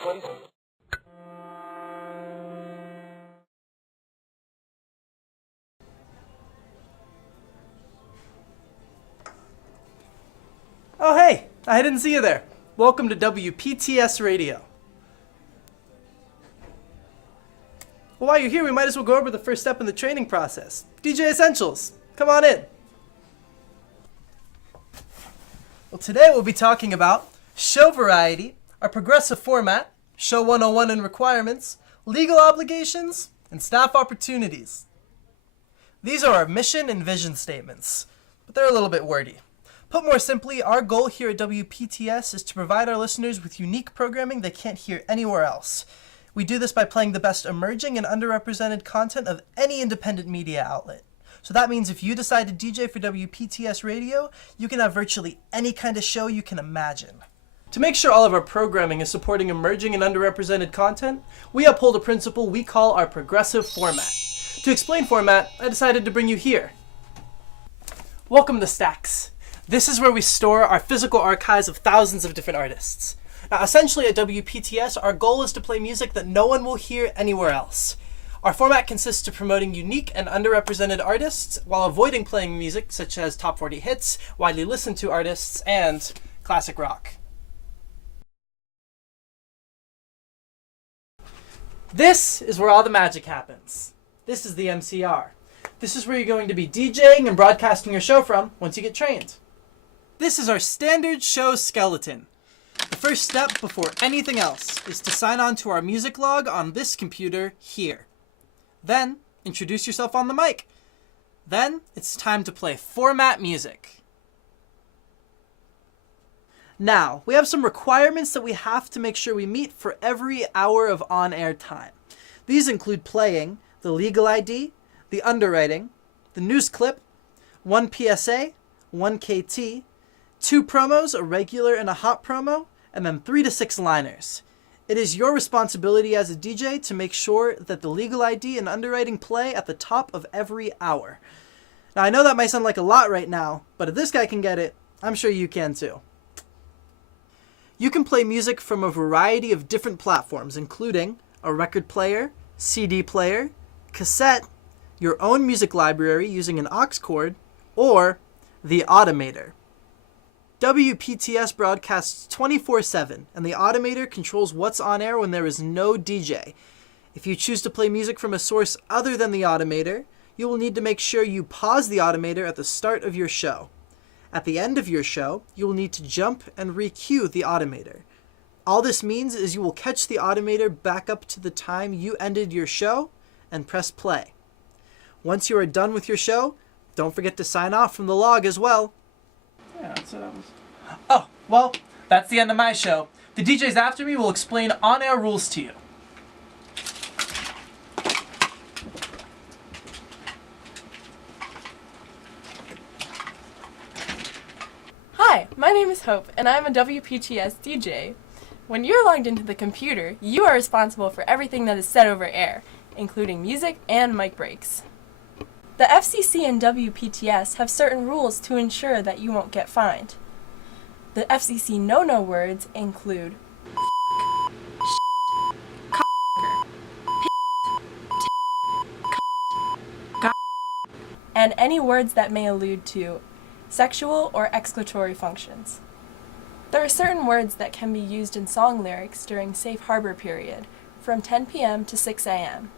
please? Oh hey, I didn't see you there. Welcome to WPTS Radio. Well, while you're here, we might as well go over the first step in the training process. DJ Essentials, come on in. Well, today we'll be talking about show variety, our progressive format, show 101 and requirements, legal obligations, and staff opportunities. These are our mission and vision statements, but they're a little bit wordy. Put more simply, our goal here at WPTS is to provide our listeners with unique programming they can't hear anywhere else. We do this by playing the best emerging and underrepresented content of any independent media outlet. So that means if you decide to DJ for WPTS Radio, you can have virtually any kind of show you can imagine. To make sure all of our programming is supporting emerging and underrepresented content, we uphold a principle we call our progressive format. To explain format, I decided to bring you here. Welcome to Stacks. This is where we store our physical archives of thousands of different artists. Now, essentially at WPTS, our goal is to play music that no one will hear anywhere else. Our format consists of promoting unique and underrepresented artists while avoiding playing music such as top 40 hits, widely listened to artists, and classic rock. This is where all the magic happens. This is the MCR. This is where you're going to be DJing and broadcasting your show from once you get trained. This is our standard show skeleton. The first step before anything else is to sign on to our music log on this computer here. Then, introduce yourself on the mic. Then, it's time to play format music. Now, we have some requirements that we have to make sure we meet for every hour of on-air time. These include playing the legal ID, the underwriting, the news clip, 1 PSA, 1 KT, 2 promos, a regular and a hot promo, and then 3 to 6 liners. It is your responsibility as a DJ to make sure that the legal ID and underwriting play at the top of every hour. Now, I know that might sound like a lot right now, but if this guy can get it, I'm sure you can too. You can play music from a variety of different platforms, including a record player, CD player, cassette, your own music library using an aux cord, or the Automator. WPTS broadcasts 24/7, and the Automator controls what's on air when there is no DJ. If you choose to play music from a source other than the Automator, you will need to make sure you pause the Automator at the start of your show. At the end of your show, you will need to jump and re-cue the Automator. All this means is you will catch the Automator back up to the time you ended your show and press play. Once you are done with your show, don't forget to sign off from the log as well. Yeah, that's what I was... Oh, well, that's the end of my show. The DJs after me will explain on-air rules to you. Hi, my name is Hope, and I'm a WPTS DJ. When you're logged into the computer, you are responsible for everything that is said over air, including music and mic breaks. The FCC and WPTS have certain rules to ensure that you won't get fined. The FCC no-no words include and any words that may allude to sexual or exclamatory functions. There are certain words that can be used in song lyrics during safe harbor period from 10 p.m. to 6 a.m.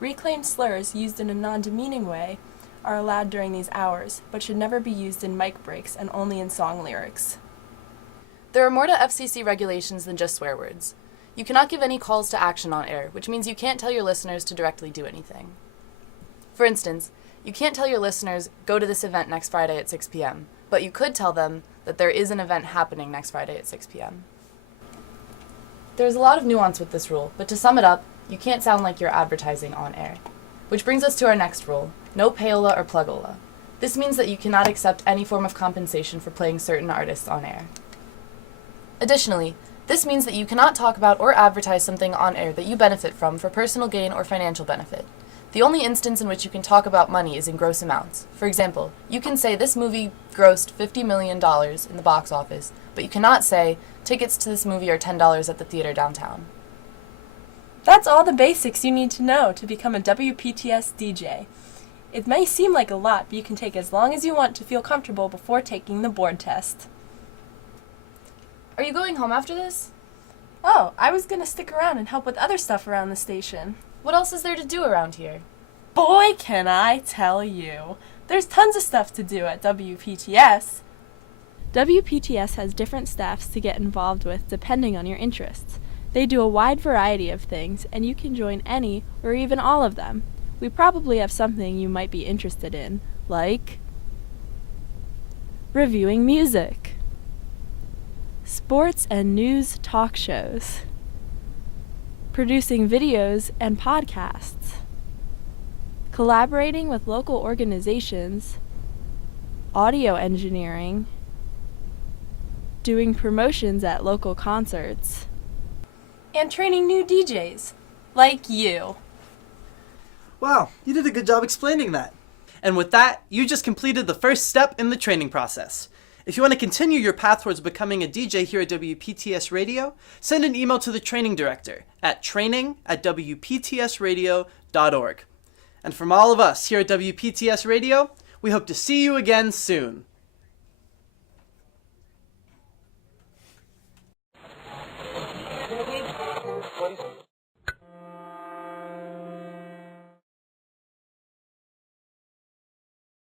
Reclaimed slurs used in a non-demeaning way are allowed during these hours, but should never be used in mic breaks and only in song lyrics. There are more to FCC regulations than just swear words. You cannot give any calls to action on air, which means you can't tell your listeners to directly do anything. For instance, you can't tell your listeners, go to this event next Friday at 6 p.m., but you could tell them that there is an event happening next Friday at 6 p.m. There's a lot of nuance with this rule, but to sum it up, you can't sound like you're advertising on air. Which brings us to our next rule, no payola or plugola. This means that you cannot accept any form of compensation for playing certain artists on air. Additionally, this means that you cannot talk about or advertise something on air that you benefit from for personal gain or financial benefit. The only instance in which you can talk about money is in gross amounts. For example, you can say this movie grossed $50 million in the box office, but you cannot say tickets to this movie are $10 at the theater downtown. That's all the basics you need to know to become a WPTS DJ. It may seem like a lot, but you can take as long as you want to feel comfortable before taking the board test. Are you going home after this? Oh, I was gonna stick around and help with other stuff around the station. What else is there to do around here? Boy, can I tell you. There's tons of stuff to do at WPTS. WPTS has different staffs to get involved with depending on your interests. They do a wide variety of things, and you can join any or even all of them. We probably have something you might be interested in, like reviewing music, sports and news talk shows, producing videos and podcasts, collaborating with local organizations, audio engineering, doing promotions at local concerts, and training new DJs, like you. Wow, you did a good job explaining that. And with that, you just completed the first step in the training process. If you want to continue your path towards becoming a DJ here at WPTS Radio, send an email to the training director at training@wptsradio.org. And from all of us here at WPTS Radio, we hope to see you again soon.